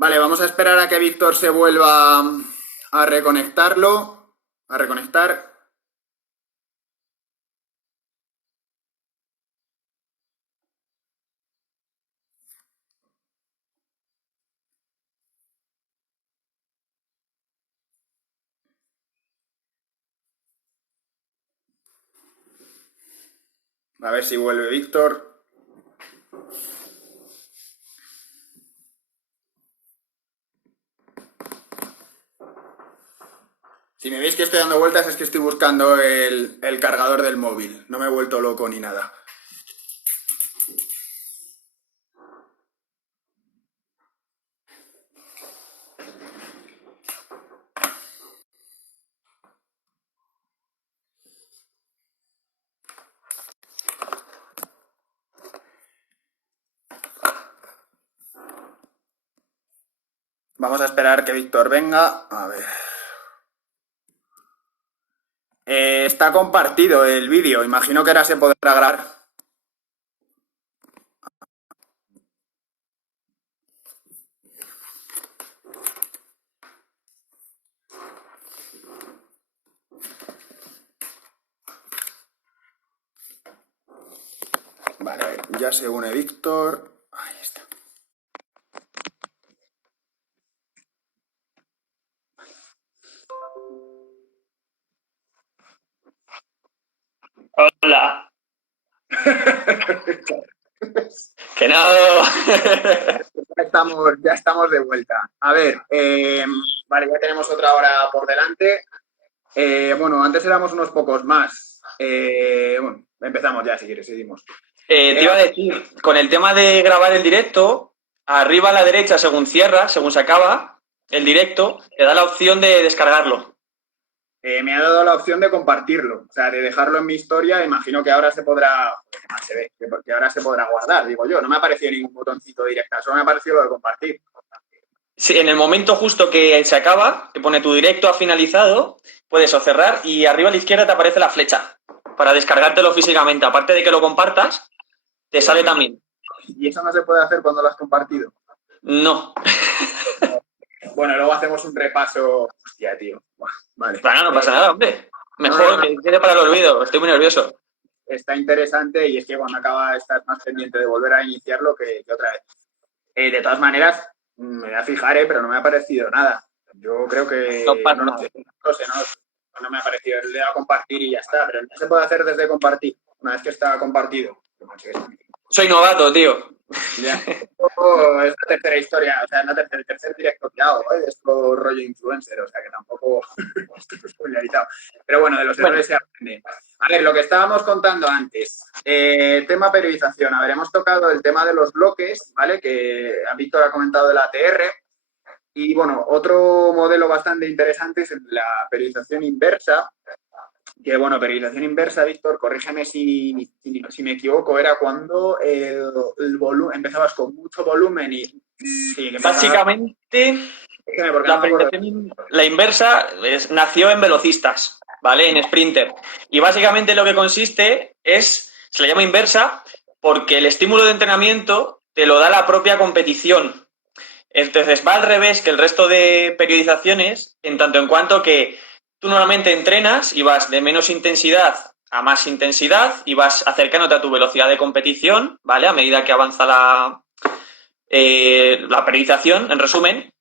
Vale, vamos a esperar a que Víctor se vuelva a reconectarlo, a reconectar. A ver si vuelve Víctor. Si me veis que estoy dando vueltas es que estoy buscando el cargador del móvil. No me he vuelto loco ni nada. Vamos a esperar que Víctor venga. A ver. Está compartido el vídeo. Imagino que ahora se podrá grabar. Vale, a ver, ya se une Víctor. Ahí está. Hola. Que no. Ya estamos de vuelta. A ver, vale, ya tenemos otra hora por delante. Bueno, antes éramos unos pocos más. Bueno, empezamos ya, si quieres, seguimos. Te iba a decir, con el tema de grabar el directo, arriba a la derecha, según cierra, según se acaba el directo, te da la opción de descargarlo. Me ha dado la opción de compartirlo, o sea, de dejarlo en mi historia. Imagino que ahora se podrá, se ve, que ahora se podrá guardar, digo yo. No me ha aparecido ningún botoncito directa, solo me ha aparecido lo de compartir. Sí, en el momento justo que se acaba, que pone tu directo ha finalizado, puedes o cerrar y arriba a la izquierda te aparece la flecha para descargártelo físicamente. Aparte de que lo compartas, te sale también. ¿Y eso no se puede hacer cuando lo has compartido? No. Bueno, luego hacemos un repaso. Hostia, tío. Vale. Bueno, no pasa nada, hombre. Mejor que quede para el olvido. Estoy muy nervioso. Está interesante y es que cuando acaba estás más pendiente de volver a iniciarlo que otra vez. De todas maneras, me voy a fijar, pero no me ha aparecido nada. Yo creo que No pasa no nada. sé, no me ha aparecido. Le he dado a compartir y ya está, pero no se puede hacer desde compartir, una vez que está compartido. Soy novato, tío. Ya. Es la tercera historia, o sea, el tercer directo que hago, ¿eh? Esto rollo influencer, o sea que tampoco estoy familiarizado. Pero bueno, de los errores se aprende. A ver, lo que estábamos contando antes, tema periodización. A ver, hemos tocado el tema de los bloques, ¿vale? Que Víctor ha comentado del ATR. Y bueno, otro modelo bastante interesante es la periodización inversa. Que bueno, periodización inversa, Víctor, corrígeme si me equivoco, era cuando el volumen, empezabas con mucho volumen y... Sí, Básicamente, la inversa nació en velocistas, ¿vale? En sprinter. Y básicamente lo que consiste se le llama inversa porque el estímulo de entrenamiento te lo da la propia competición. Entonces va al revés que el resto de periodizaciones, en tanto en cuanto que tú normalmente entrenas y vas de menos intensidad a más intensidad y vas acercándote a tu velocidad de competición, ¿vale? A medida que avanza la periodización, en resumen.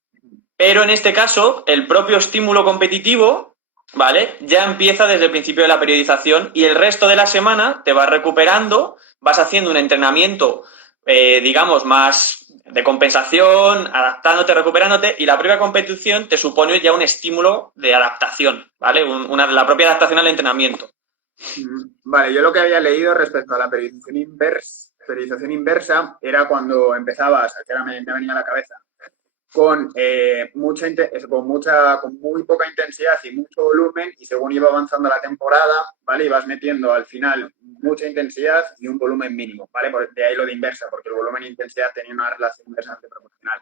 Pero en este caso, el propio estímulo competitivo, ¿vale? Ya empieza desde el principio de la periodización y el resto de la semana te vas recuperando, vas haciendo un entrenamiento, digamos, más de compensación, adaptándote, recuperándote, y la propia competición te supone ya un estímulo de adaptación, ¿vale? La propia adaptación al entrenamiento. Vale, yo lo que había leído respecto a la periodización inversa era cuando empezabas, que ahora me venía a la cabeza, con muy poca intensidad y mucho volumen, y según iba avanzando la temporada, ¿vale? Ibas metiendo al final mucha intensidad y un volumen mínimo, ¿vale? De ahí lo de inversa, porque el volumen e intensidad tenía una relación inversamente proporcional.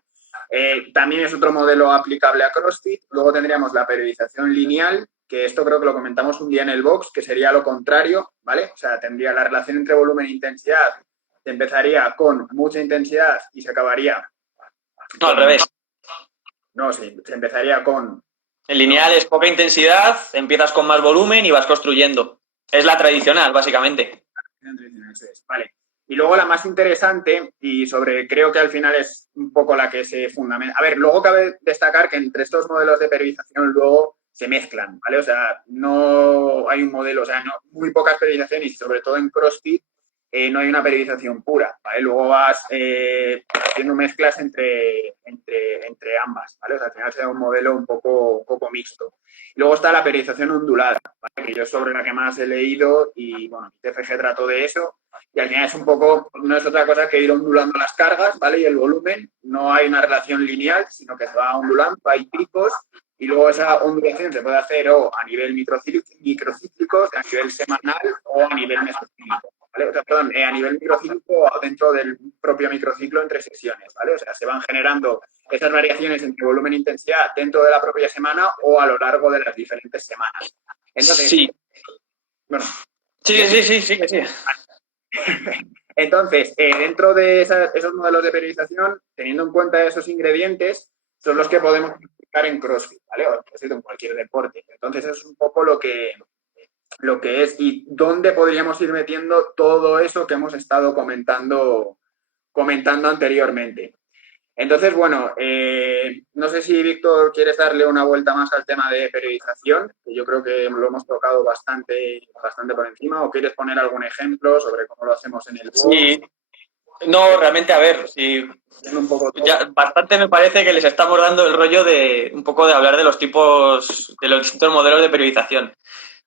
También es otro modelo aplicable a CrossFit. Luego tendríamos la periodización lineal, que esto creo que lo comentamos un día en el box, que sería lo contrario, ¿vale? O sea, tendría la relación entre volumen e intensidad, empezaría con mucha intensidad y se acabaría... No, al revés. No, sí, se empezaría con... En lineal es poca intensidad, empiezas con más volumen y vas construyendo. Es la tradicional, básicamente. Vale. Y luego la más interesante, y creo que al final es un poco la que se fundamenta. A ver, luego cabe destacar que entre estos modelos de periodización luego se mezclan, ¿vale? O sea, no hay un modelo, o sea, muy pocas periodizaciones y sobre todo en CrossFit no hay una periodización pura, ¿vale? Luego vas haciendo mezclas entre ambas, ¿vale? O sea, al final se da un modelo un poco mixto. Luego está la periodización ondulada, ¿vale? Que yo es sobre la que más he leído y, bueno, TFG trató de eso. Y al final es un poco, no es otra cosa que ir ondulando las cargas, ¿vale? Y el volumen, no hay una relación lineal, sino que se va ondulando, hay picos, y luego esa ondulación se puede hacer o a nivel microcíclico, a nivel semanal o a nivel mesocíclico, ¿vale? O sea, perdón, a nivel microcíclico o dentro del propio microciclo entre sesiones, ¿vale? O sea, se van generando esas variaciones entre volumen e intensidad dentro de la propia semana o a lo largo de las diferentes semanas. Entonces, sí. Bueno. Sí. Entonces, dentro de esos modelos de periodización, teniendo en cuenta esos ingredientes, son los que podemos aplicar en CrossFit, ¿vale? O en cualquier deporte. Entonces, eso es un poco lo que es y dónde podríamos ir metiendo todo eso que hemos estado comentando anteriormente. Entonces, bueno, no sé si, Víctor, quieres darle una vuelta más al tema de periodización, que yo creo que lo hemos tocado bastante por encima, o quieres poner algún ejemplo sobre cómo lo hacemos en el box. Sí. No, realmente, a ver, sí, ya bastante me parece que les estamos dando el rollo de un poco de hablar de los tipos, de los distintos modelos de periodización.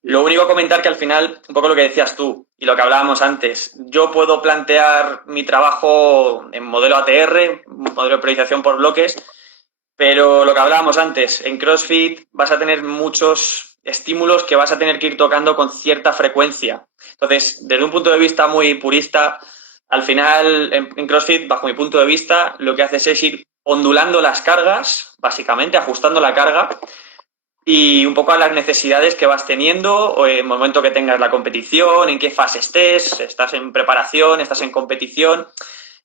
Lo único comentar que al final, un poco lo que decías tú y lo que hablábamos antes, yo puedo plantear mi trabajo en modelo ATR, modelo de periodización por bloques, pero lo que hablábamos antes, en CrossFit vas a tener muchos estímulos que vas a tener que ir tocando con cierta frecuencia. Entonces, desde un punto de vista muy purista, al final en CrossFit, bajo mi punto de vista, lo que haces es ir ondulando las cargas, básicamente, ajustando la carga y un poco a las necesidades que vas teniendo o en el momento que tengas la competición, en qué fase estés, estás en preparación, estás en competición.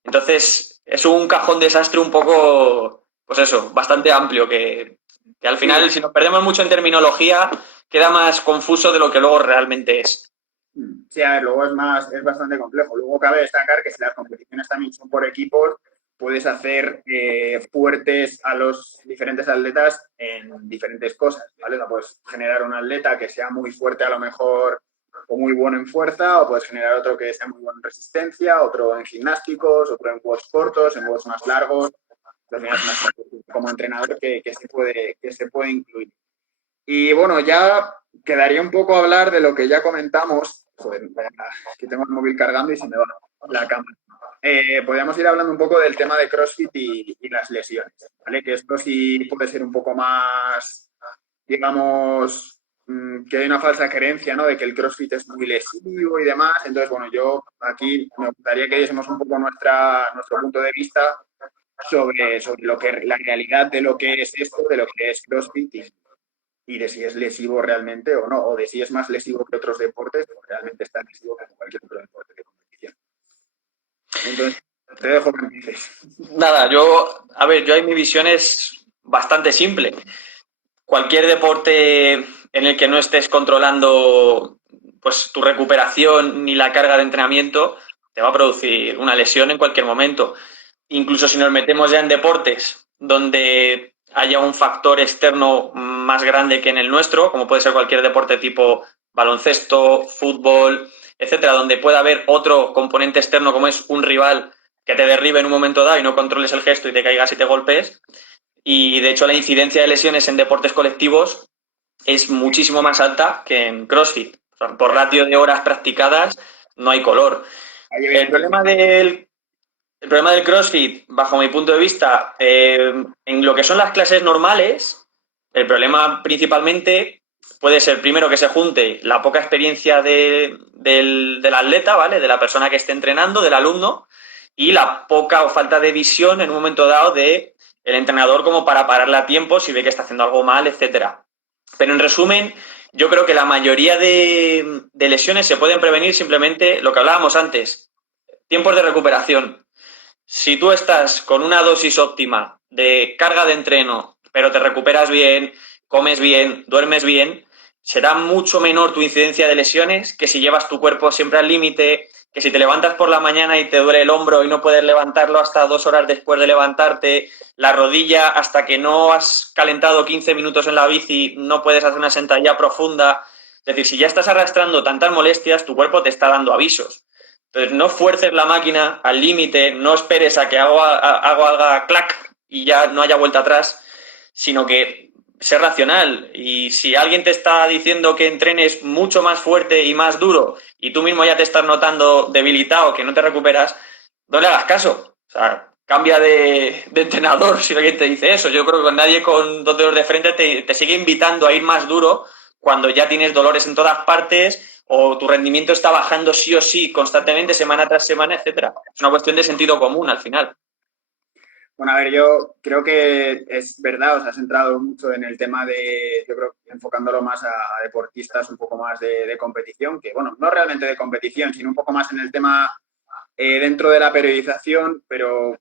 Entonces, es un cajón desastre un poco, pues eso, bastante amplio, que al final, si nos perdemos mucho en terminología, queda más confuso de lo que luego realmente es. Sí, a ver, luego es bastante complejo. Luego cabe destacar que si las competiciones también son por equipos, puedes hacer fuertes a los diferentes atletas en diferentes cosas, ¿vale? O sea, puedes generar un atleta que sea muy fuerte a lo mejor o muy bueno en fuerza, o puedes generar otro que sea muy bueno en resistencia, otro en gimnásticos, otro en watts cortos, en watts más largos. Entonces, como entrenador que se puede incluir. Y bueno, ya quedaría un poco hablar de lo que ya comentamos. Joder, aquí tengo el móvil cargando y se me va la cámara. Podríamos ir hablando un poco del tema de CrossFit y las lesiones, ¿vale? Que esto sí puede ser un poco más, digamos, que hay una falsa creencia, ¿no? De que el CrossFit es muy lesivo y demás. Entonces, bueno, yo aquí me gustaría que diésemos un poco nuestro punto de vista sobre la realidad de lo que es esto, de lo que es CrossFit y de si es lesivo realmente o no, o de si es más lesivo que otros deportes, o realmente es tan lesivo como cualquier otro deporte de competición. Entonces, te dejo que empieces. Nada, yo ahí mi visión es bastante simple. Cualquier deporte en el que no estés controlando pues tu recuperación ni la carga de entrenamiento te va a producir una lesión en cualquier momento. Incluso si nos metemos ya en deportes donde haya un factor externo más grande que en el nuestro, como puede ser cualquier deporte tipo baloncesto, fútbol, etcétera, donde pueda haber otro componente externo como es un rival que te derribe en un momento dado y no controles el gesto y te caigas y te golpees. Y de hecho la incidencia de lesiones en deportes colectivos es muchísimo más alta que en CrossFit. O sea, por ratio de horas practicadas no hay color. El problema del CrossFit, bajo mi punto de vista, en lo que son las clases normales, el problema principalmente puede ser primero que se junte la poca experiencia del atleta, ¿vale? De la persona que esté entrenando, del alumno, y la poca o falta de visión en un momento dado de el entrenador como para pararle a tiempo si ve que está haciendo algo mal, etcétera. Pero en resumen, yo creo que la mayoría de lesiones se pueden prevenir simplemente lo que hablábamos antes, tiempos de recuperación. Si tú estás con una dosis óptima de carga de entreno, pero te recuperas bien, comes bien, duermes bien, será mucho menor tu incidencia de lesiones que si llevas tu cuerpo siempre al límite, que si te levantas por la mañana y te duele el hombro y no puedes levantarlo hasta 2 horas después de levantarte, la rodilla hasta que no has calentado 15 minutos en la bici no puedes hacer una sentadilla profunda. Es decir, si ya estás arrastrando tantas molestias, tu cuerpo te está dando avisos. Entonces, no fuerces la máquina al límite, no esperes a que haga clac y ya no haya vuelta atrás, sino que ser racional. Y si alguien te está diciendo que entrenes mucho más fuerte y más duro y tú mismo ya te estás notando debilitado, que no te recuperas, no le hagas caso. O sea, cambia de entrenador si alguien te dice eso. Yo creo que nadie con 2 dedos de frente te sigue invitando a ir más duro cuando ya tienes dolores en todas partes o tu rendimiento está bajando sí o sí constantemente, semana tras semana, etcétera. Es una cuestión de sentido común al final. Bueno, a ver, yo creo que es verdad, os has centrado mucho en el tema de, yo creo, enfocándolo más a deportistas un poco más de competición, que bueno, no realmente de competición, sino un poco más en el tema dentro de la periodización, pero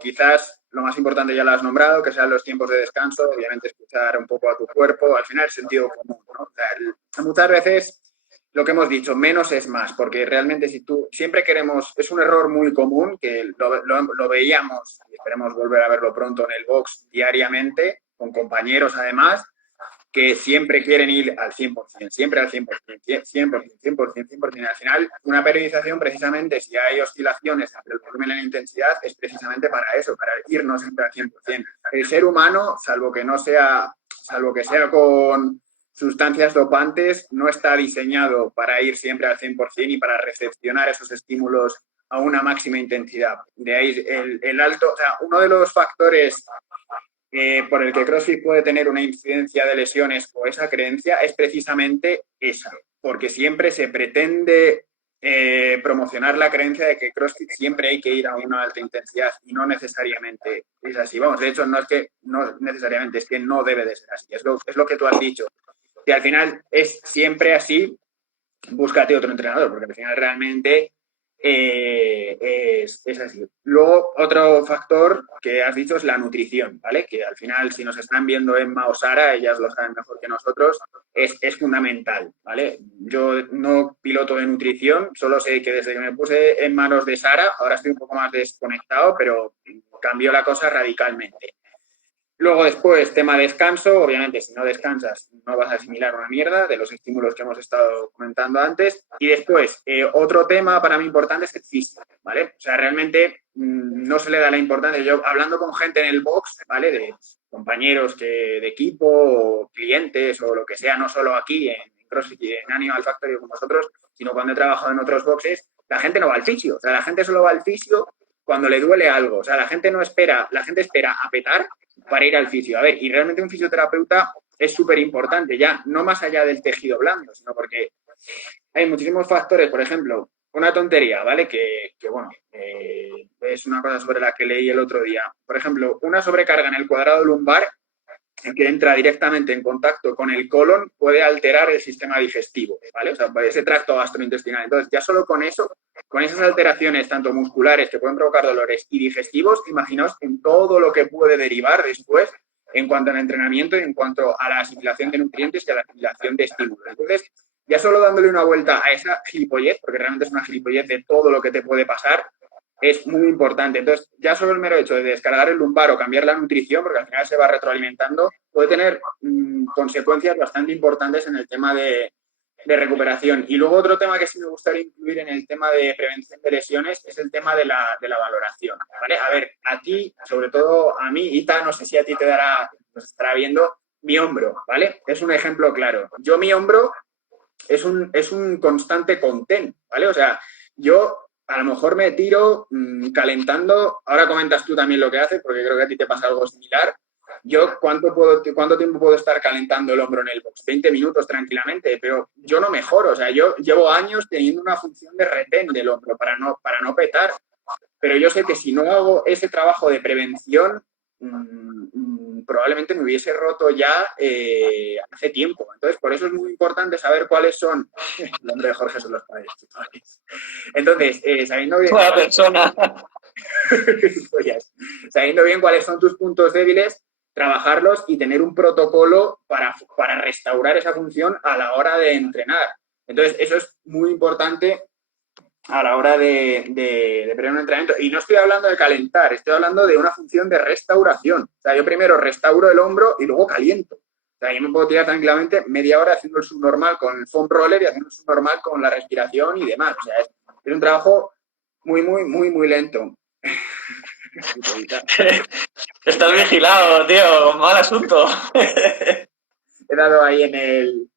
quizás lo más importante ya lo has nombrado, que sean los tiempos de descanso, obviamente escuchar un poco a tu cuerpo, al final sentido común, ¿no? O sea, muchas veces lo que hemos dicho, menos es más, porque realmente si tú siempre queremos, es un error muy común que lo veíamos y esperemos volver a verlo pronto en el box diariamente, con compañeros además, que siempre quieren ir al 100%, siempre al 100%, 100%, 100%, 100%. Al final, una periodización, precisamente, si hay oscilaciones entre el volumen y la intensidad, es precisamente para eso, para irnos siempre al 100%. El ser humano, salvo que sea con sustancias dopantes, no está diseñado para ir siempre al 100% y para recepcionar esos estímulos a una máxima intensidad. De ahí el alto, o sea, uno de los factores por el que CrossFit puede tener una incidencia de lesiones o esa creencia es precisamente esa, porque siempre se pretende promocionar la creencia de que CrossFit siempre hay que ir a una alta intensidad y no necesariamente es así. Vamos, de hecho, no es que no necesariamente, es que no debe de ser así. Es lo que tú has dicho. Si al final es siempre así, búscate otro entrenador, porque al final realmente es así. Luego, otro factor que has dicho es la nutrición, ¿vale? Que al final, si nos están viendo Emma o Sara, ellas lo saben mejor que nosotros, es fundamental, ¿vale? Yo no piloto de nutrición, solo sé que desde que me puse en manos de Sara, ahora estoy un poco más desconectado, pero cambió la cosa radicalmente. Luego después, tema descanso, obviamente si no descansas no vas a asimilar una mierda de los estímulos que hemos estado comentando antes. Y después, otro tema para mí importante es el físico, ¿vale? O sea, realmente no se le da la importancia. Yo hablando con gente en el box, ¿vale? De compañeros de equipo o clientes o lo que sea, no solo aquí en CrossFit y en Animal Factory con vosotros, sino cuando he trabajado en otros boxes, la gente no va al fisio. O sea, la gente solo va al fisio cuando le duele algo. O sea, la gente espera a petar para ir al fisio. A ver, y realmente un fisioterapeuta es súper importante, ya no más allá del tejido blando, sino porque hay muchísimos factores, por ejemplo, una tontería, ¿vale? Que bueno, es una cosa sobre la que leí el otro día. Por ejemplo, una sobrecarga en el cuadrado lumbar que entra directamente en contacto con el colon puede alterar el sistema digestivo, ¿vale? O sea, ese tracto gastrointestinal. Entonces, ya solo con eso, con esas alteraciones tanto musculares que pueden provocar dolores y digestivos, imaginaos en todo lo que puede derivar después en cuanto al entrenamiento y en cuanto a la asimilación de nutrientes y a la asimilación de estímulos. Entonces, ya solo dándole una vuelta a esa gilipollez, porque realmente es una gilipollez de todo lo que te puede pasar, es muy importante. Entonces, ya solo el mero hecho de descargar el lumbar o cambiar la nutrición, porque al final se va retroalimentando, puede tener consecuencias bastante importantes en el tema de recuperación. Y luego otro tema que sí me gustaría incluir en el tema de prevención de lesiones es el tema de la valoración, ¿vale? A ver, a ti, sobre todo a mí, Ita, no sé si a ti nos estará viendo, mi hombro, ¿vale? Es un ejemplo claro. Yo mi hombro es un constante contén, ¿vale? O sea, yo a lo mejor me tiro calentando, ahora comentas tú también lo que haces, porque creo que a ti te pasa algo similar. Yo, ¿cuánto tiempo puedo estar calentando el hombro en el box? 20 minutos tranquilamente, pero yo no mejoro. O sea, yo llevo años teniendo una función de retén del hombro para no petar. Pero yo sé que si no hago ese trabajo de prevención, probablemente me hubiese roto ya hace tiempo. Entonces, por eso es muy importante saber cuáles son... El nombre de Jorge son los padres. Entonces, sabiendo bien... persona. Sabiendo bien cuáles son tus puntos débiles, trabajarlos y tener un protocolo para restaurar esa función a la hora de entrenar. Entonces, eso es muy importante a la hora de preparar un entrenamiento. Y no estoy hablando de calentar, estoy hablando de una función de restauración. O sea, yo primero restauro el hombro y luego caliento. O sea, yo me puedo tirar tranquilamente media hora haciendo el subnormal con el foam roller y haciendo el subnormal con la respiración y demás. O sea, es un trabajo muy, muy, muy, muy lento. Estás vigilado, tío, mal asunto. He dado ahí en el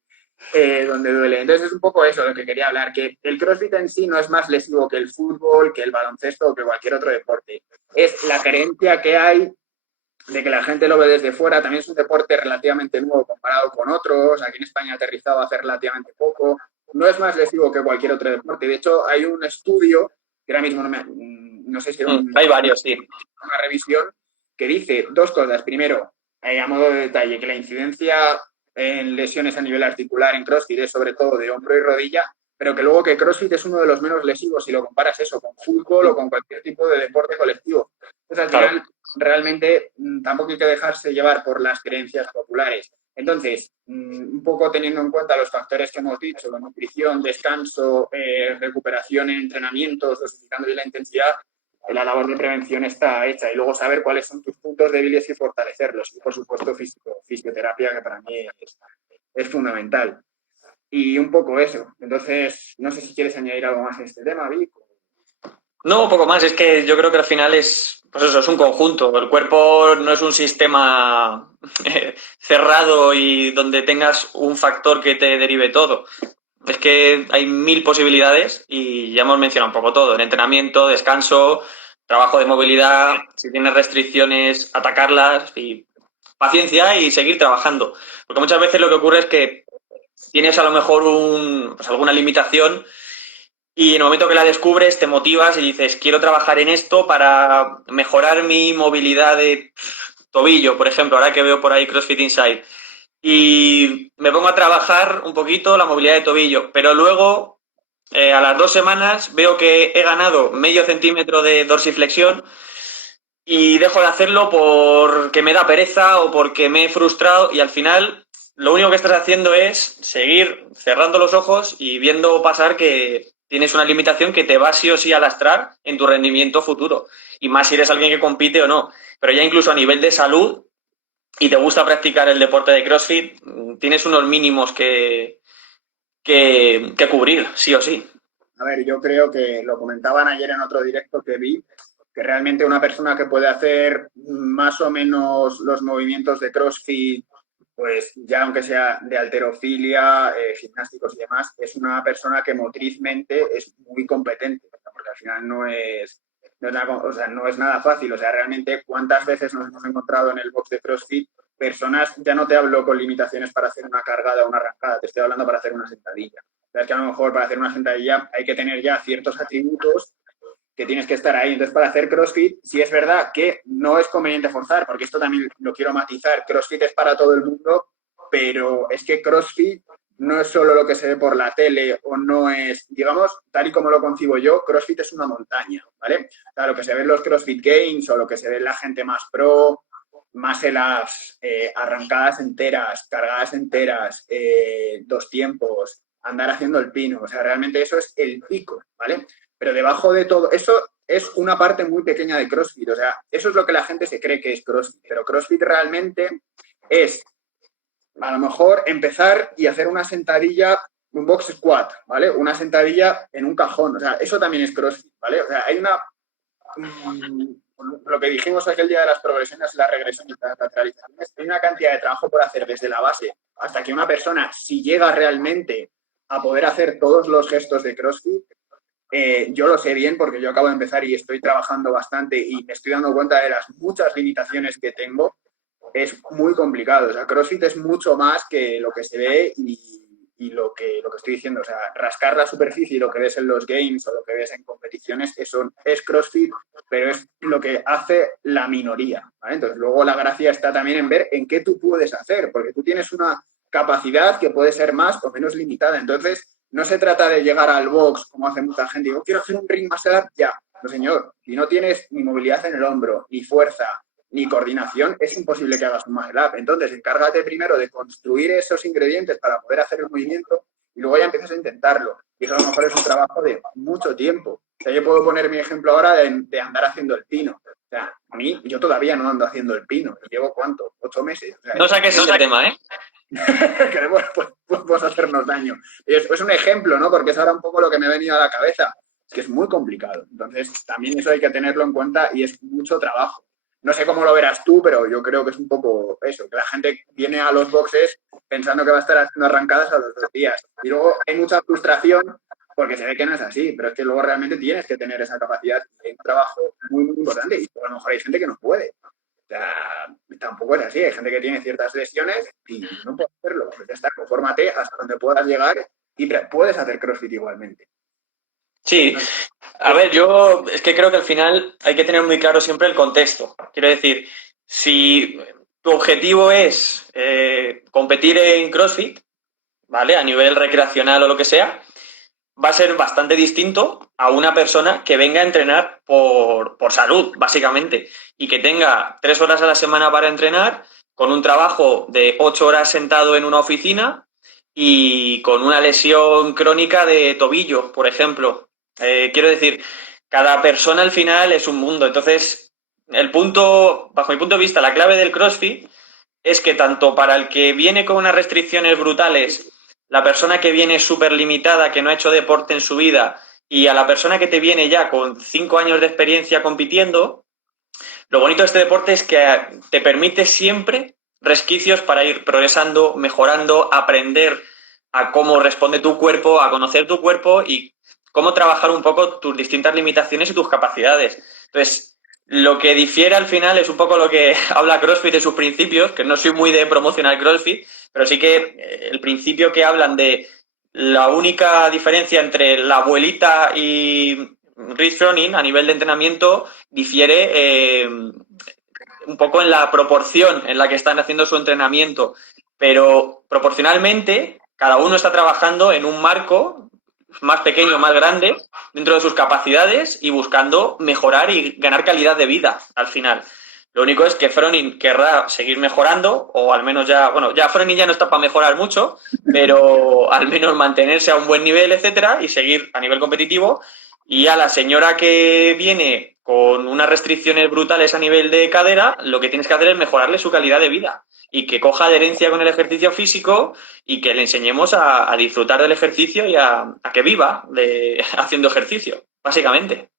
donde duele. Entonces es un poco eso lo que quería hablar, que el CrossFit en sí no es más lesivo que el fútbol, que el baloncesto o que cualquier otro deporte. Es la creencia que hay de que la gente lo ve desde fuera. También es un deporte relativamente nuevo comparado con otros. Aquí en España ha aterrizado hace relativamente poco. No es más lesivo que cualquier otro deporte. De hecho, hay un estudio, que ahora mismo no sé si era hay varios, sí. Una revisión que dice dos cosas. Primero, a modo de detalle, que la incidencia en lesiones a nivel articular en CrossFit es sobre todo de hombro y rodilla, pero que luego que CrossFit es uno de los menos lesivos si lo comparas eso con fútbol o con cualquier tipo de deporte colectivo. Entonces, al final, realmente tampoco hay que dejarse llevar por las creencias populares. Entonces, un poco teniendo en cuenta los factores que hemos dicho, la nutrición, descanso, recuperación en entrenamientos, dosificando bien la intensidad, la labor de prevención está hecha y luego saber cuáles son tus puntos débiles y fortalecerlos. Y, por supuesto, fisioterapia, que para mí es fundamental. Y un poco eso. Entonces, no sé si quieres añadir algo más a este tema, Vic. No, poco más. Es que yo creo que al final es, pues eso, es un conjunto. El cuerpo no es un sistema cerrado y donde tengas un factor que te derive todo. Es que hay 1000 posibilidades y ya hemos mencionado un poco todo. El entrenamiento, descanso, trabajo de movilidad, si tienes restricciones, atacarlas y paciencia y seguir trabajando. Porque muchas veces lo que ocurre es que tienes a lo mejor alguna limitación y en el momento que la descubres te motivas y dices, quiero trabajar en esto para mejorar mi movilidad de tobillo, por ejemplo, ahora que veo por ahí CrossFit Inside. Y me pongo a trabajar un poquito la movilidad de tobillo, pero luego a las 2 semanas veo que he ganado medio centímetro de dorsiflexión y dejo de hacerlo porque me da pereza o porque me he frustrado y al final lo único que estás haciendo es seguir cerrando los ojos y viendo pasar que tienes una limitación que te va sí o sí a lastrar en tu rendimiento futuro. Y más si eres alguien que compite o no. Pero ya incluso a nivel de salud y te gusta practicar el deporte de CrossFit, tienes unos mínimos que cubrir, sí o sí. A ver, yo creo que lo comentaban ayer en otro directo que vi, que realmente una persona que puede hacer más o menos los movimientos de CrossFit, pues ya aunque sea de halterofilia, gimnásticos y demás, es una persona que motrizmente es muy competente, porque al final no es nada fácil. O sea, realmente, ¿cuántas veces nos hemos encontrado en el box de CrossFit personas, ya no te hablo con limitaciones para hacer una cargada o una arrancada, te estoy hablando para hacer una sentadilla? O sea, es que a lo mejor para hacer una sentadilla hay que tener ya ciertos atributos que tienes que estar ahí. Entonces, para hacer CrossFit, sí es verdad que no es conveniente forzar, porque esto también lo quiero matizar. CrossFit es para todo el mundo, pero es que CrossFit no es solo lo que se ve por la tele o no es, digamos, tal y como lo concibo yo, CrossFit es una montaña, ¿vale? O sea, lo que se ve en los CrossFit Games o lo que se ve en la gente más pro, más en las arrancadas enteras, cargadas enteras, 2 tiempos, andar haciendo el pino. O sea, realmente eso es el pico, ¿vale? Pero debajo de todo, eso es una parte muy pequeña de CrossFit. O sea, eso es lo que la gente se cree que es CrossFit. Pero CrossFit realmente es, a lo mejor, empezar y hacer una sentadilla, un box squat, ¿vale? Una sentadilla en un cajón. O sea, eso también es CrossFit, ¿vale? O sea, hay una... lo que dijimos aquel día de las progresiones, las regresiones y las lateralizaciones, hay una cantidad de trabajo por hacer desde la base hasta que una persona, si llega realmente a poder hacer todos los gestos de CrossFit, yo lo sé bien porque yo acabo de empezar y estoy trabajando bastante y me estoy dando cuenta de las muchas limitaciones que tengo. Es muy complicado. O sea, CrossFit es mucho más que lo que se ve y lo que estoy diciendo. O sea, rascar la superficie y lo que ves en los games o lo que ves en competiciones, eso es CrossFit, pero es lo que hace la minoría, ¿vale? Entonces, luego la gracia está también en ver en qué tú puedes hacer, porque tú tienes una capacidad que puede ser más o menos limitada. Entonces, no se trata de llegar al box, como hace mucha gente, digo, quiero hacer un ring muscle up ya. No, señor, si no tienes ni movilidad en el hombro, ni fuerza, ni coordinación, es imposible que hagas un muscle up. Entonces, encárgate primero de construir esos ingredientes para poder hacer el movimiento y luego ya empiezas a intentarlo. Y eso a lo mejor es un trabajo de mucho tiempo. O sea, yo puedo poner mi ejemplo ahora de andar haciendo el pino. O sea, a mí, yo todavía no ando haciendo el pino. Llevo, ¿cuánto? 8 meses. O sea, no saques ese tema, ¿eh? que pues podemos hacernos daño. Y es un ejemplo, ¿no? Porque es ahora un poco lo que me ha venido a la cabeza. Es que es muy complicado. Entonces, también eso hay que tenerlo en cuenta y es mucho trabajo. No sé cómo lo verás tú, pero yo creo que es un poco eso, que la gente viene a los boxes pensando que va a estar haciendo arrancadas a los 2 días. Y luego hay mucha frustración porque se ve que no es así, pero es que luego realmente tienes que tener esa capacidad. Hay un trabajo muy, muy importante y a lo mejor hay gente que no puede. O sea, tampoco es así. Hay gente que tiene ciertas lesiones y no puede hacerlo. Pues ya está, confórmate hasta donde puedas llegar y puedes hacer CrossFit igualmente. Sí, a ver, yo es que creo que al final hay que tener muy claro siempre el contexto. Quiero decir, si tu objetivo es competir en CrossFit, ¿vale? A nivel recreacional o lo que sea, va a ser bastante distinto a una persona que venga a entrenar por salud, básicamente, y que tenga 3 horas a la semana para entrenar, con un trabajo de 8 horas sentado en una oficina y con una lesión crónica de tobillo, por ejemplo. Quiero decir, cada persona al final es un mundo. Entonces, bajo mi punto de vista, la clave del CrossFit es que tanto para el que viene con unas restricciones brutales, la persona que viene súper limitada, que no ha hecho deporte en su vida, y a la persona que te viene ya con 5 años de experiencia compitiendo, lo bonito de este deporte es que te permite siempre resquicios para ir progresando, mejorando, aprender a cómo responde tu cuerpo, a conocer tu cuerpo y cómo trabajar un poco tus distintas limitaciones y tus capacidades. Entonces, lo que difiere al final es un poco lo que habla CrossFit de sus principios, que no soy muy de promocionar CrossFit, pero sí que el principio que hablan de la única diferencia entre la abuelita y Rich Froning a nivel de entrenamiento difiere un poco en la proporción en la que están haciendo su entrenamiento, pero proporcionalmente cada uno está trabajando en un marco más pequeño, más grande, dentro de sus capacidades y buscando mejorar y ganar calidad de vida al final. Lo único es que Froning querrá seguir mejorando, o al menos ya Froning ya no está para mejorar mucho, pero al menos mantenerse a un buen nivel, etcétera, y seguir a nivel competitivo. Y a la señora que viene con unas restricciones brutales a nivel de cadera, lo que tienes que hacer es mejorarle su calidad de vida y que coja adherencia con el ejercicio físico y que le enseñemos a disfrutar del ejercicio y a que viva haciendo ejercicio, básicamente.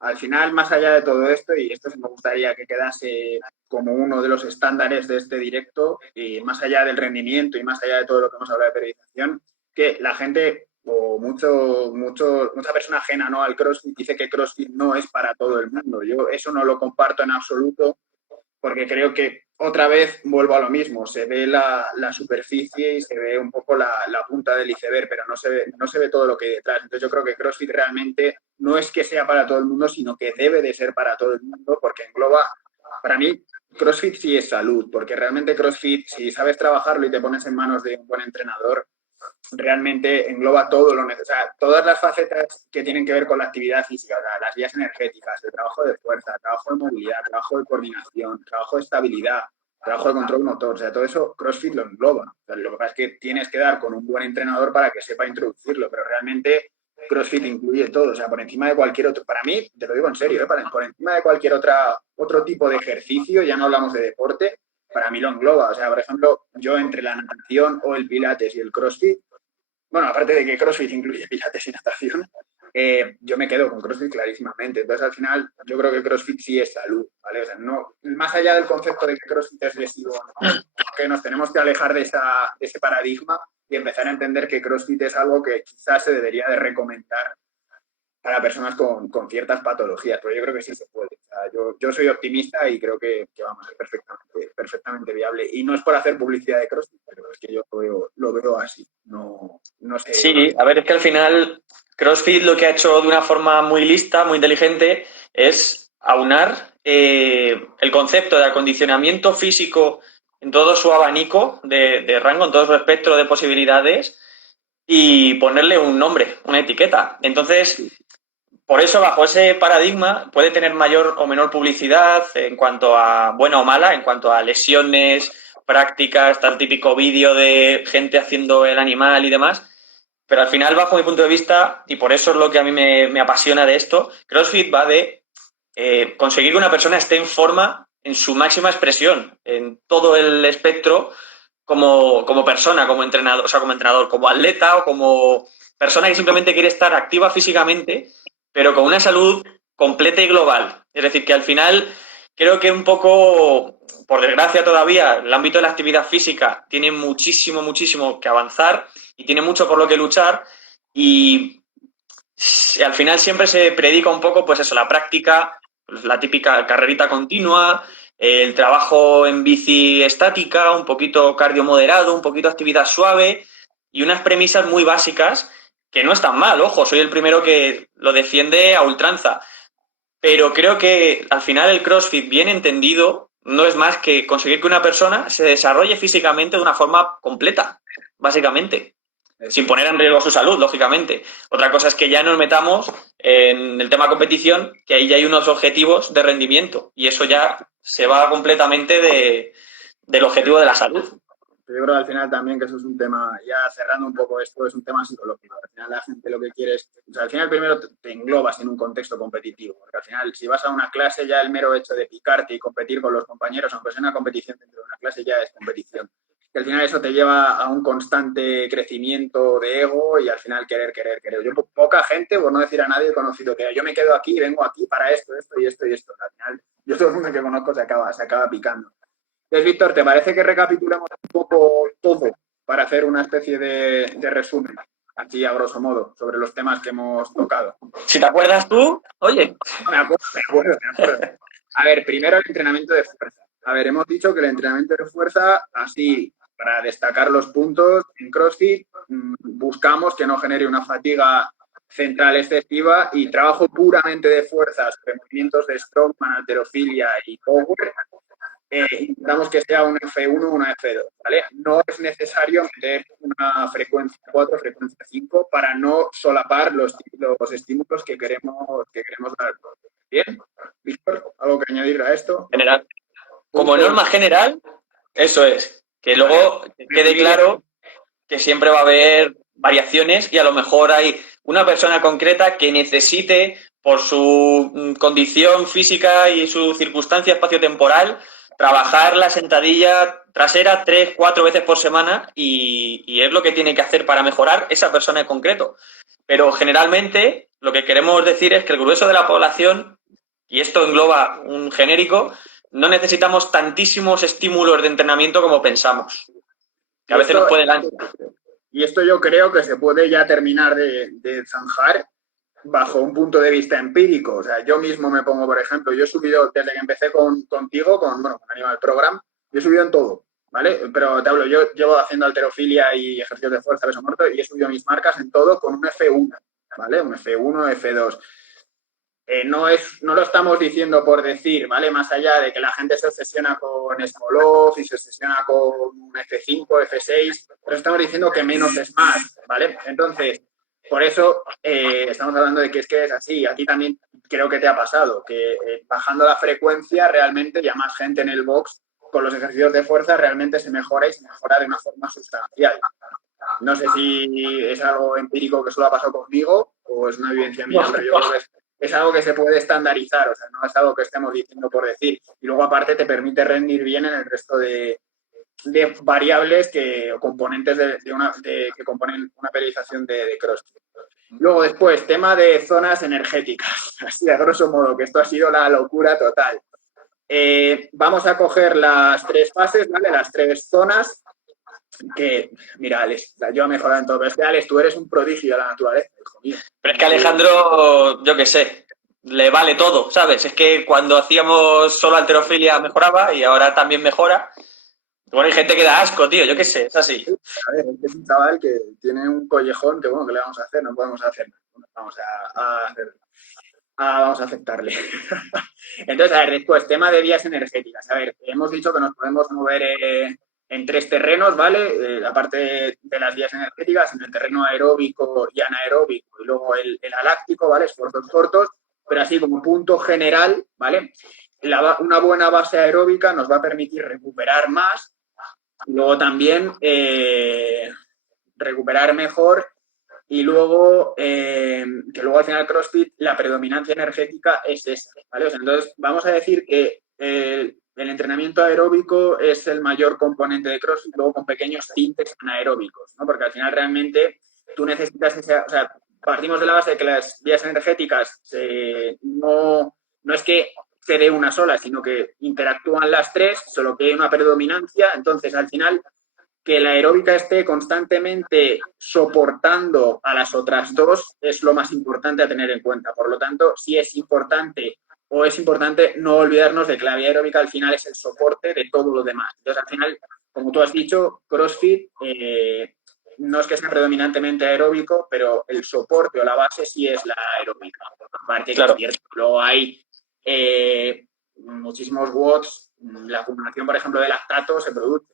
Al final, más allá de todo esto, y esto sí me gustaría que quedase como uno de los estándares de este directo, y más allá del rendimiento y más allá de todo lo que hemos hablado de periodización, que la gente o mucha persona ajena, ¿no?, al CrossFit dice que CrossFit no es para todo el mundo. Yo eso no lo comparto en absoluto, porque creo que otra vez vuelvo a lo mismo, se ve la superficie y se ve un poco la punta del iceberg, pero no se ve todo lo que hay detrás. Entonces yo creo que CrossFit realmente no es que sea para todo el mundo, sino que debe de ser para todo el mundo, porque engloba, para mí, CrossFit sí es salud, porque realmente CrossFit, si sabes trabajarlo y te pones en manos de un buen entrenador, realmente engloba todo lo necesario, o sea, todas las facetas que tienen que ver con la actividad física, o sea, las vías energéticas, el trabajo de fuerza, trabajo de movilidad, trabajo de coordinación, trabajo de estabilidad, trabajo de control motor, o sea, todo eso CrossFit lo engloba. O sea, lo que pasa es que tienes que dar con un buen entrenador para que sepa introducirlo, pero realmente CrossFit incluye todo, o sea, por encima de cualquier otro, para mí, te lo digo en serio, por encima de cualquier otro tipo de ejercicio, ya no hablamos de deporte, para mí lo engloba. O sea, por ejemplo, yo entre la natación o el pilates y el CrossFit, bueno, aparte de que CrossFit incluye pilates y natación, yo me quedo con CrossFit clarísimamente. Entonces, al final, yo creo que CrossFit sí es salud, ¿vale? O sea, no, más allá del concepto de que CrossFit es lesivo, ¿no?, que nos tenemos que alejar de ese paradigma y empezar a entender que CrossFit es algo que quizás se debería de recomendar para personas con ciertas patologías, pero yo creo que sí se puede. O sea, yo soy optimista y creo que vamos a ser perfectamente viable. Y no es por hacer publicidad de CrossFit, pero es que yo lo veo así. No sé. Sí, a ver, es que al final CrossFit lo que ha hecho de una forma muy lista, muy inteligente, es aunar el concepto de acondicionamiento físico en todo su abanico de rango, en todo su espectro de posibilidades y ponerle un nombre, una etiqueta. Entonces, por eso, bajo ese paradigma, puede tener mayor o menor publicidad en cuanto a buena o mala, en cuanto a lesiones, prácticas, tal típico vídeo de gente haciendo el animal y demás. Pero al final, bajo mi punto de vista, y por eso es lo que a mí me apasiona de esto, CrossFit va de conseguir que una persona esté en forma en su máxima expresión, en todo el espectro, como persona, como entrenador, o sea, como entrenador, como atleta o como persona que simplemente quiere estar activa físicamente, pero con una salud completa y global. Es decir, que al final creo que un poco, por desgracia todavía, el ámbito de la actividad física tiene muchísimo, muchísimo que avanzar y tiene mucho por lo que luchar y al final siempre se predica un poco, pues eso, la práctica, la típica carrerita continua, el trabajo en bici estática, un poquito cardio moderado, un poquito actividad suave y unas premisas muy básicas que no están mal, ojo, soy el primero que lo defiende a ultranza, pero creo que al final el CrossFit bien entendido no es más que conseguir que una persona se desarrolle físicamente de una forma completa, básicamente sin poner en riesgo su salud, lógicamente. Otra cosa es que ya nos metamos en el tema competición, que ahí ya hay unos objetivos de rendimiento y eso ya se va completamente del objetivo de la salud. Yo creo al final también que eso es un tema, ya cerrando un poco esto, es un tema psicológico. Al final la gente lo que quiere es, o sea, al final primero te englobas en un contexto competitivo, porque al final si vas a una clase ya el mero hecho de picarte y competir con los compañeros, aunque sea una competición dentro de una clase, ya es competición. Que al final eso te lleva a un constante crecimiento de ego y al final querer. Yo poca gente, por no decir a nadie, he conocido que yo me quedo aquí, vengo aquí para esto y esto. Al final yo todo el mundo que conozco se acaba picando. Entonces, Víctor, ¿te parece que recapitulamos un poco todo para hacer una especie de resumen, aquí a grosso modo, sobre los temas que hemos tocado? Si te acuerdas tú, oye. Me acuerdo. A ver, primero el entrenamiento de fuerza. A ver, hemos dicho que el entrenamiento de fuerza, así, para destacar los puntos, en CrossFit buscamos que no genere una fatiga central excesiva y trabajo puramente de fuerza sobre movimientos de strongman, halterofilia y power. Intentamos que sea un F1 o una F2, ¿vale? No es necesario meter una frecuencia 4, frecuencia 5 para no solapar los estímulos que queremos dar. ¿Bien? Víctor, ¿algo que añadir a esto? General. Como norma general, eso es. Que luego quede claro que siempre va a haber variaciones y a lo mejor hay una persona concreta que necesite, por su condición física y su circunstancia espaciotemporal, trabajar la sentadilla trasera 3-4 veces por semana y es lo que tiene que hacer para mejorar esa persona en concreto. Pero generalmente lo que queremos decir es que el grueso de la población, y esto engloba un genérico, no necesitamos tantísimos estímulos de entrenamiento como pensamos. Que a veces nos puede la... Y esto yo creo que se puede ya terminar de zanjar bajo un punto de vista empírico. O sea, yo mismo me pongo, por ejemplo, yo he subido, desde que empecé contigo, con Animal Program, yo he subido en todo, ¿vale? Pero te hablo, yo llevo haciendo halterofilia y ejercicios de fuerza, peso muerto, y he subido mis marcas en todo con un F1, ¿vale? Un F1, F2. No lo estamos diciendo por decir, ¿vale? Más allá de que la gente se obsesiona con Smolov y se obsesiona con un F5, F6, pero estamos diciendo que menos es más, ¿vale? Entonces, por eso estamos hablando de que es así. Aquí también creo que te ha pasado, que bajando la frecuencia realmente ya más gente en el box con los ejercicios de fuerza realmente se mejora y se mejora de una forma sustancial. No sé si es algo empírico que solo ha pasado conmigo o es una vivencia mía, pero yo creo que es algo que se puede estandarizar, o sea, no es algo que estemos diciendo por decir. Y luego, aparte, te permite rendir bien en el resto de variables o componentes que componen una periodización de CrossFit. Luego, después, tema de zonas energéticas, así a grosso modo, que esto ha sido la locura total. Vamos a coger las 3 fases, ¿vale? Las 3 zonas que, mira, Alex, yo he mejorado en todo, pero es que, Alex, tú eres un prodigio de la naturaleza, hijo mío. Pero es que Alejandro, yo qué sé, le vale todo, ¿sabes? Es que cuando hacíamos solo halterofilia mejoraba y ahora también mejora. Bueno, hay gente que da asco, tío, yo qué sé, es así. A ver, es un chaval que tiene un collejón que, bueno, ¿qué le vamos a hacer? No podemos hacer nada. Vamos a aceptarle. Entonces, a ver, después, tema de vías energéticas. A ver, hemos dicho que nos podemos mover en 3 terrenos, ¿vale? La parte de las vías energéticas, en el terreno aeróbico y anaeróbico, y luego el aláctico, ¿vale? Esfuerzos cortos, pero así como punto general, ¿vale? Una buena base aeróbica nos va a permitir recuperar más, y luego también recuperar mejor, y luego, que luego al final CrossFit, la predominancia energética es esa, ¿vale? O sea, entonces, vamos a decir que el entrenamiento aeróbico es el mayor componente de CrossFit, luego con pequeños tintes anaeróbicos, ¿no? Porque al final realmente tú necesitas o sea, partimos de la base de que las vías energéticas no es que se dé una sola, sino que interactúan las 3, solo que hay una predominancia. Entonces, al final, que la aeróbica esté constantemente soportando a las otras 2 es lo más importante a tener en cuenta. Por lo tanto, sí es importante no olvidarnos de que la vía aeróbica al final es el soporte de todo lo demás. Entonces, al final, como tú has dicho, CrossFit no es que sea predominantemente aeróbico, pero el soporte o la base sí es la aeróbica. Aparte, claro, que es cierto, luego hay muchísimos watts, la acumulación, por ejemplo, de lactato se produce.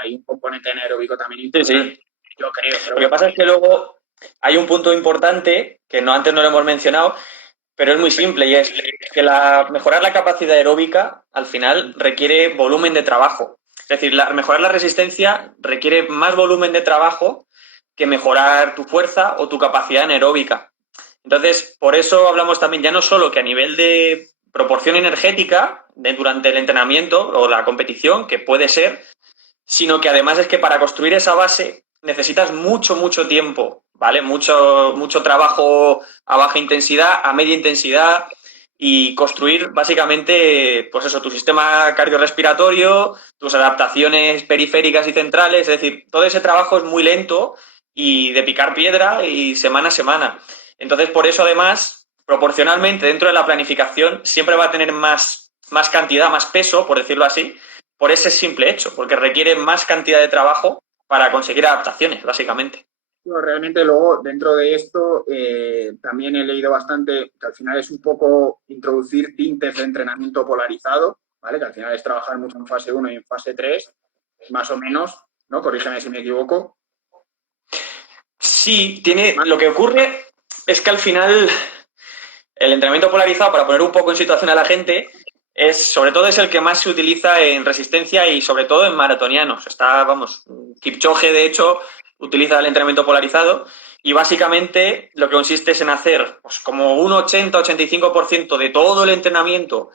Hay un componente anaeróbico también importante, sí. Yo creo. Lo que pasa es que luego hay un punto importante que antes no lo hemos mencionado, pero es muy simple, y es que mejorar la capacidad aeróbica al final requiere volumen de trabajo. Es decir, mejorar la resistencia requiere más volumen de trabajo que mejorar tu fuerza o tu capacidad anaeróbica. Entonces, por eso hablamos también ya no solo que a nivel de proporción energética durante el entrenamiento o la competición, que puede ser, sino que además es que para construir esa base necesitas mucho tiempo, ¿vale? Mucho trabajo a baja intensidad, a media intensidad, y construir básicamente, pues eso, tu sistema cardiorrespiratorio, tus adaptaciones periféricas y centrales. Es decir, todo ese trabajo es muy lento y de picar piedra y semana a semana. Entonces, por eso además, proporcionalmente dentro de la planificación siempre va a tener más cantidad, más peso, por decirlo así, por ese simple hecho, porque requiere más cantidad de trabajo para conseguir adaptaciones, básicamente. No, realmente luego, dentro de esto, también he leído bastante que al final es un poco introducir tintes de entrenamiento polarizado, ¿vale? Que al final es trabajar mucho en fase 1 y en fase 3, más o menos, ¿no? Corrígeme si me equivoco. Sí, lo que ocurre es que al final el entrenamiento polarizado, para poner un poco en situación a la gente, sobre todo es el que más se utiliza en resistencia y sobre todo en maratonianos. Kipchoge, de hecho, utiliza el entrenamiento polarizado, y básicamente lo que consiste es en hacer pues, como un 80-85% de todo el entrenamiento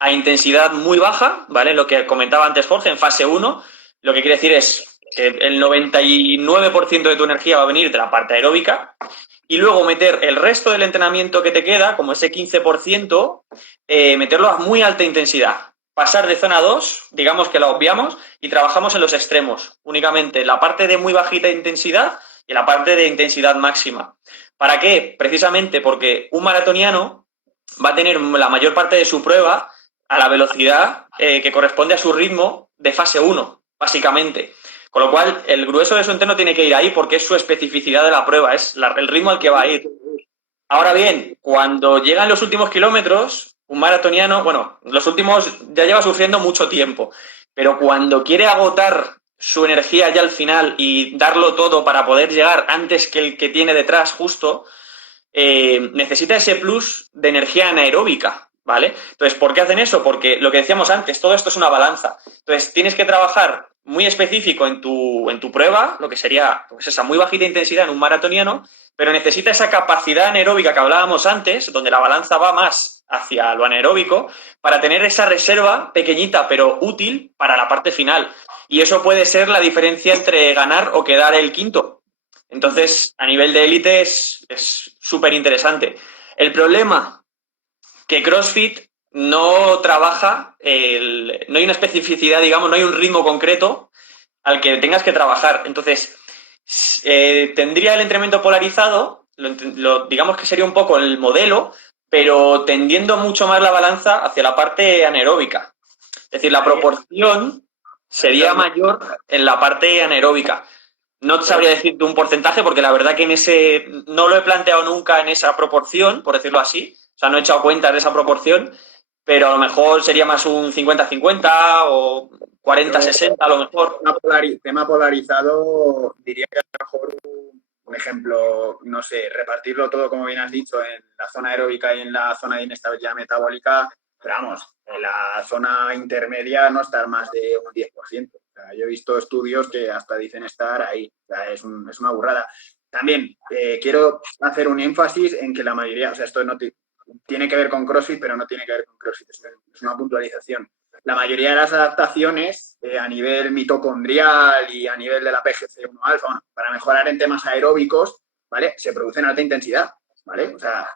a intensidad muy baja, ¿vale? Lo que comentaba antes Jorge, en fase 1, lo que quiere decir es que el 99% de tu energía va a venir de la parte aeróbica, y luego meter el resto del entrenamiento que te queda, como ese 15%, meterlo a muy alta intensidad. Pasar de zona 2, digamos que la obviamos, y trabajamos en los extremos, únicamente la parte de muy bajita intensidad y la parte de intensidad máxima. ¿Para qué? Precisamente porque un maratoniano va a tener la mayor parte de su prueba a la velocidad que corresponde a su ritmo de fase 1, básicamente. Con lo cual, el grueso de su entreno tiene que ir ahí porque es su especificidad de la prueba, es el ritmo al que va a ir. Ahora bien, cuando llegan los últimos kilómetros, un maratoniano, los últimos ya lleva sufriendo mucho tiempo, pero cuando quiere agotar su energía ya al final y darlo todo para poder llegar antes que el que tiene detrás justo, necesita ese plus de energía anaeróbica, ¿vale? Entonces, ¿por qué hacen eso? Porque lo que decíamos antes, todo esto es una balanza. Entonces, tienes que trabajar muy específico en tu prueba, lo que sería pues esa muy bajita intensidad en un maratoniano, pero necesita esa capacidad anaeróbica que hablábamos antes, donde la balanza va más hacia lo anaeróbico, para tener esa reserva pequeñita pero útil para la parte final. Y eso puede ser la diferencia entre ganar o quedar el quinto. Entonces, a nivel de élite es súper interesante. El problema, que CrossFit no trabaja, no hay una especificidad, digamos, no hay un ritmo concreto al que tengas que trabajar. Entonces, tendría el entrenamiento polarizado, digamos que sería un poco el modelo, pero tendiendo mucho más la balanza hacia la parte anaeróbica. Es decir, la proporción sería mayor en la parte anaeróbica. No sabría decirte un porcentaje porque la verdad que no lo he planteado nunca en esa proporción, por decirlo así. O sea, no he echado cuenta de esa proporción, pero a lo mejor sería más un 50-50 o 40-60 a lo mejor. Tema polarizado, diría que a lo mejor un ejemplo, no sé, repartirlo todo, como bien has dicho, en la zona aeróbica y en la zona de inestabilidad metabólica, pero vamos, en la zona intermedia no estar más de un 10%. O sea, yo he visto estudios que hasta dicen estar ahí. O sea, es una burrada. También quiero hacer un énfasis en que la mayoría, o sea, esto no tiene que ver con CrossFit, pero no tiene que ver con CrossFit, es una puntualización. La mayoría de las adaptaciones a nivel mitocondrial y a nivel de la PGC1 alfa, bueno, para mejorar en temas aeróbicos, ¿vale? Se producen a alta intensidad, ¿vale? O sea,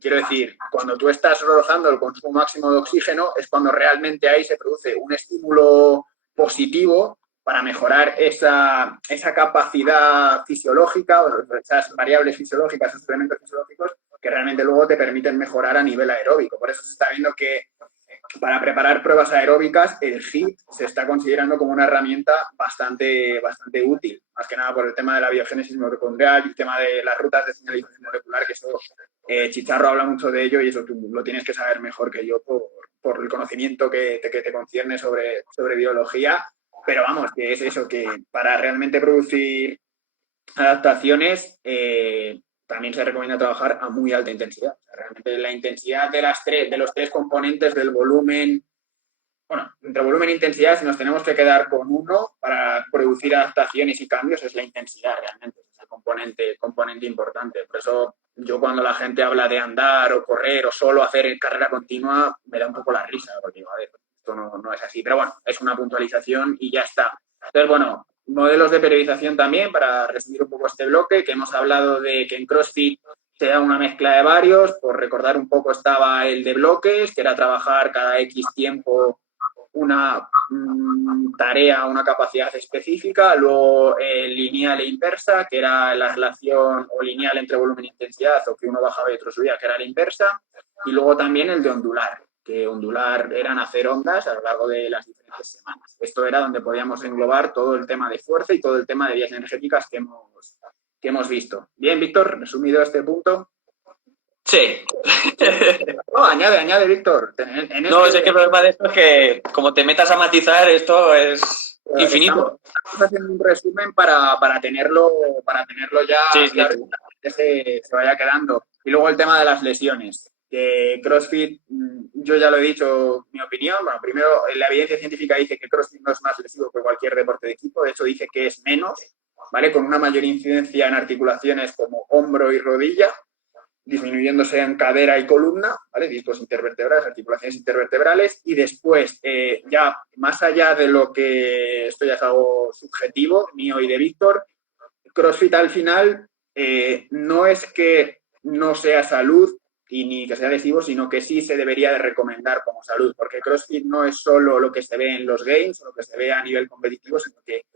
quiero decir, cuando tú estás rozando el consumo máximo de oxígeno es cuando realmente ahí se produce un estímulo positivo para mejorar esa capacidad fisiológica, o esas variables fisiológicas, esos elementos fisiológicos que realmente luego te permiten mejorar a nivel aeróbico. Por eso se está viendo que para preparar pruebas aeróbicas, el HIIT se está considerando como una herramienta bastante útil, más que nada por el tema de la biogénesis mitocondrial y el tema de las rutas de señalización molecular, que eso Chicharro habla mucho de ello y eso tú lo tienes que saber mejor que yo por el conocimiento que te concierne sobre biología. Pero vamos, que es eso, que para realmente producir adaptaciones también se recomienda trabajar a muy alta intensidad. O sea, realmente la intensidad de los tres componentes del volumen, bueno, entre volumen e intensidad, si nos tenemos que quedar con uno para producir adaptaciones y cambios, es la intensidad realmente, es el componente importante. Por eso yo cuando la gente habla de andar o correr o solo hacer carrera continua, me da un poco la risa, porque digo, a ver, esto no es así. Pero bueno, es una puntualización y ya está. Entonces, bueno, modelos de periodización también, para resumir un poco este bloque, que hemos hablado de que en CrossFit se da una mezcla de varios. Por recordar un poco, estaba el de bloques, que era trabajar cada X tiempo una tarea, una capacidad específica, luego lineal e inversa, que era la relación o lineal entre volumen e intensidad, o que uno bajaba y otro subía, que era la inversa, y luego también el de ondular, que ondular eran hacer ondas a lo largo de las diferentes semanas. Esto era donde podíamos englobar todo el tema de fuerza y todo el tema de vías energéticas que hemos visto. Bien, Víctor, resumido este punto. Sí. No, añade, Víctor. No, sé que el problema de esto es que como te metas a matizar, esto es infinito. Estamos haciendo un resumen para tenerlo ya sí, claro, que se vaya quedando. Y luego el tema de las lesiones. Que CrossFit, yo ya lo he dicho, mi opinión. Bueno, primero, la evidencia científica dice que CrossFit no es más lesivo que cualquier deporte de equipo. De hecho, dice que es menos, ¿vale? Con una mayor incidencia en articulaciones como hombro y rodilla, disminuyéndose en cadera y columna, ¿vale? Discos intervertebrales, articulaciones intervertebrales, y después, ya más allá de lo que esto ya es algo subjetivo, mío y de Víctor, CrossFit al final no es que no sea salud y ni que sea lesivo, sino que sí se debería de recomendar como salud, porque CrossFit no es solo lo que se ve en los games o lo que se ve a nivel competitivo, sino que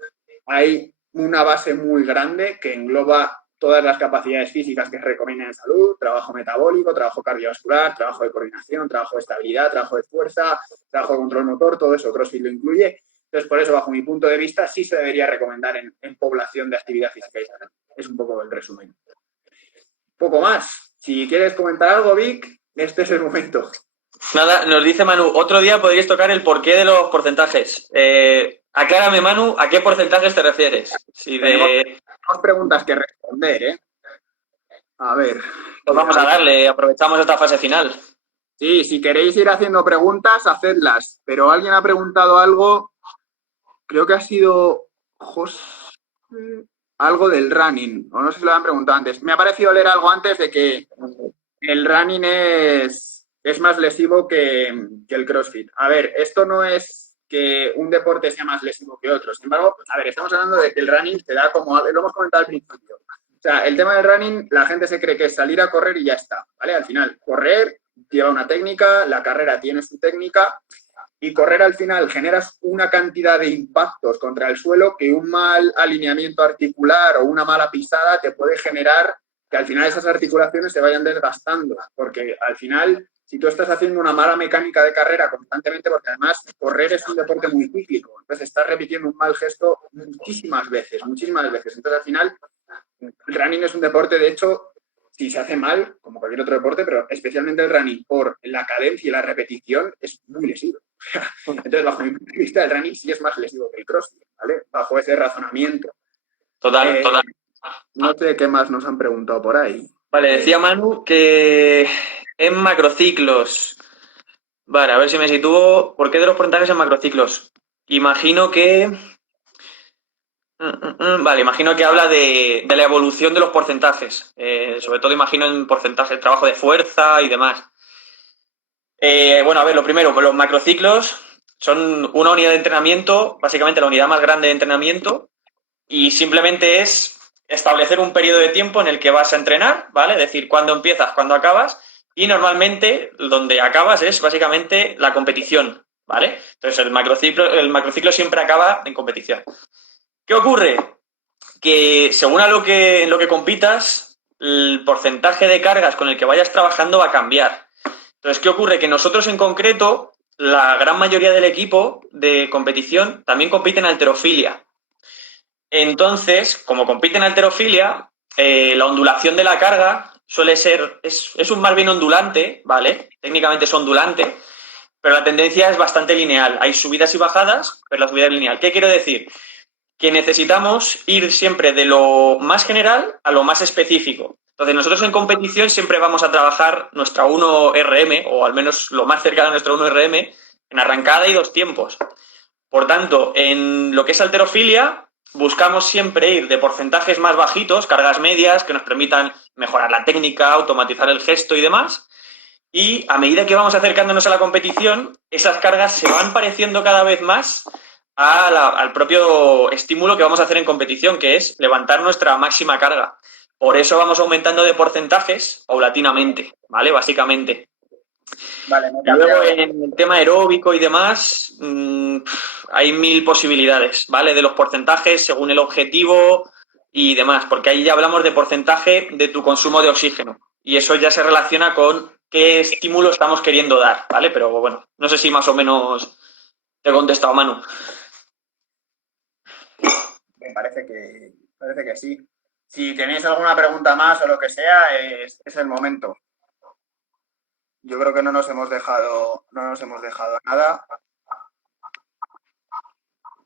hay una base muy grande que engloba todas las capacidades físicas que se recomiendan en salud: trabajo metabólico, trabajo cardiovascular, trabajo de coordinación, trabajo de estabilidad, trabajo de fuerza, trabajo de control motor, todo eso CrossFit lo incluye. Entonces, por eso, bajo mi punto de vista, sí se debería recomendar en población de actividad física. Es un poco el resumen. Poco más. Si quieres comentar algo, Vic, este es el momento. Nada, nos dice Manu, otro día podríais tocar el porqué de los porcentajes. Aclárame, Manu, ¿a qué porcentajes te refieres? Tenemos preguntas que responder, ¿eh? A ver. Pues vamos a darle, aprovechamos esta fase final. Sí, si queréis ir haciendo preguntas, hacedlas. Pero alguien ha preguntado algo, creo que ha sido José, algo del running, o no sé si lo han preguntado antes. Me ha parecido leer algo antes de que el running es más lesivo que el CrossFit. A ver, esto no es que un deporte sea más lesivo que otro. Sin embargo, a ver, estamos hablando de que el running te da como, lo hemos comentado al principio. O sea, el tema del running, la gente se cree que es salir a correr y ya está, ¿vale? Al final, correr lleva una técnica, la carrera tiene su técnica, y correr al final generas una cantidad de impactos contra el suelo que un mal alineamiento articular o una mala pisada te puede generar que al final esas articulaciones se vayan desgastando, porque al final, si tú estás haciendo una mala mecánica de carrera constantemente, porque además correr es un deporte muy cíclico, entonces estás repitiendo un mal gesto muchísimas veces, entonces al final el running es un deporte, de hecho, si se hace mal, como cualquier otro deporte, pero especialmente el running, por la cadencia y la repetición, es muy lesivo. Entonces, bajo mi punto de vista, el running sí es más lesivo que el CrossFit, ¿vale? Bajo ese razonamiento. Total. No sé qué más nos han preguntado por ahí. Vale, decía Manu que en macrociclos. Vale, a ver si me sitúo. ¿Por qué de los porcentajes en macrociclos? Imagino que... Vale, imagino que habla de la evolución de los porcentajes. Sobre todo imagino en porcentaje de trabajo de fuerza y demás. Bueno, a ver, lo primero, pues los macrociclos son una unidad de entrenamiento, básicamente la unidad más grande de entrenamiento, y simplemente es establecer un periodo de tiempo en el que vas a entrenar, ¿vale? Es decir, cuándo empiezas, cuándo acabas, y normalmente donde acabas es básicamente la competición, ¿vale? Entonces el macrociclo siempre acaba en competición. ¿Qué ocurre? Que según en lo que compitas, el porcentaje de cargas con el que vayas trabajando va a cambiar. Entonces, ¿qué ocurre? Que nosotros en concreto, la gran mayoría del equipo de competición también compite en halterofilia. Entonces, como compite en halterofilia, la ondulación de la carga suele ser, es un más bien ondulante, ¿vale? Técnicamente es ondulante, pero la tendencia es bastante lineal. Hay subidas y bajadas, pero la subida es lineal. ¿Qué quiero decir? Que necesitamos ir siempre de lo más general a lo más específico. Entonces, nosotros en competición siempre vamos a trabajar nuestra 1RM, o al menos lo más cercano a nuestra 1RM, en arrancada y 2 tiempos. Por tanto, en lo que es halterofilia, buscamos siempre ir de porcentajes más bajitos, cargas medias, que nos permitan mejorar la técnica, automatizar el gesto y demás. Y a medida que vamos acercándonos a la competición, esas cargas se van pareciendo cada vez más al propio estímulo que vamos a hacer en competición, que es levantar nuestra máxima carga. Por eso vamos aumentando de porcentajes paulatinamente, ¿vale? Básicamente. Vale, y luego en el tema aeróbico y demás, hay 1000 posibilidades, ¿vale? De los porcentajes según el objetivo y demás, porque ahí ya hablamos de porcentaje de tu consumo de oxígeno. Y eso ya se relaciona con qué estímulo estamos queriendo dar, ¿vale? Pero bueno, no sé si más o menos te he contestado, Manu. Me parece que sí. Si tenéis alguna pregunta más o lo que sea, es el momento. Yo creo que no nos hemos dejado nada.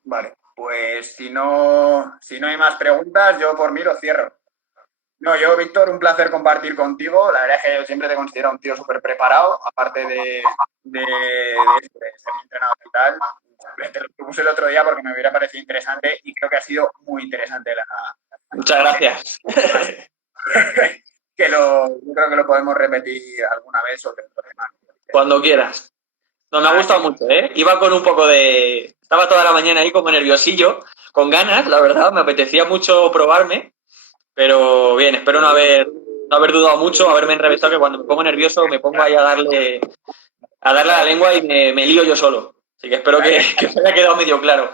Vale, pues si no hay más preguntas, yo por mí lo cierro. No, yo, Víctor, un placer compartir contigo. La verdad es que yo siempre te considero un tío súper preparado, aparte de ser entrenador y tal. Te lo propuse el otro día porque me hubiera parecido interesante y creo que ha sido muy interesante Muchas gracias. Yo creo que lo podemos repetir alguna vez sobre otro tema. Cuando quieras. No, me ha gustado mucho, ¿eh? Iba con un poco de... Estaba toda la mañana ahí como nerviosillo, con ganas, la verdad, me apetecía mucho probarme, pero bien, espero no haber dudado mucho, haberme enrevesado, que cuando me pongo nervioso me pongo ahí a darle a la lengua y me lío yo solo. Así que espero que os haya quedado medio claro.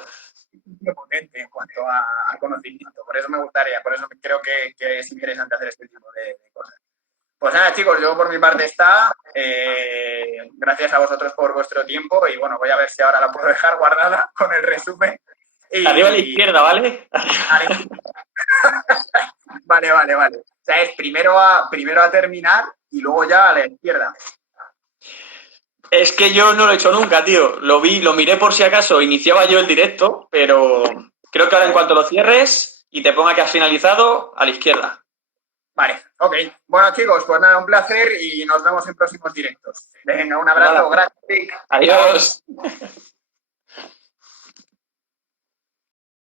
Muy potente en cuanto a conocimiento, por eso me gustaría, por eso creo que es interesante hacer este tipo de cosas. Pues nada, chicos, yo por mi parte está. Gracias a vosotros por vuestro tiempo y bueno, voy a ver si ahora la puedo dejar guardada con el resumen. Arriba a la izquierda, ¿vale? Vale. O sea, es primero a terminar y luego ya a la izquierda. Es que yo no lo he hecho nunca, tío. Lo miré por si acaso iniciaba yo el directo, pero creo que ahora en cuanto lo cierres y te ponga que has finalizado, a la izquierda. Vale, ok. Bueno, chicos, pues nada, un placer y nos vemos en próximos directos. Venga, un abrazo. Gracias. Adiós.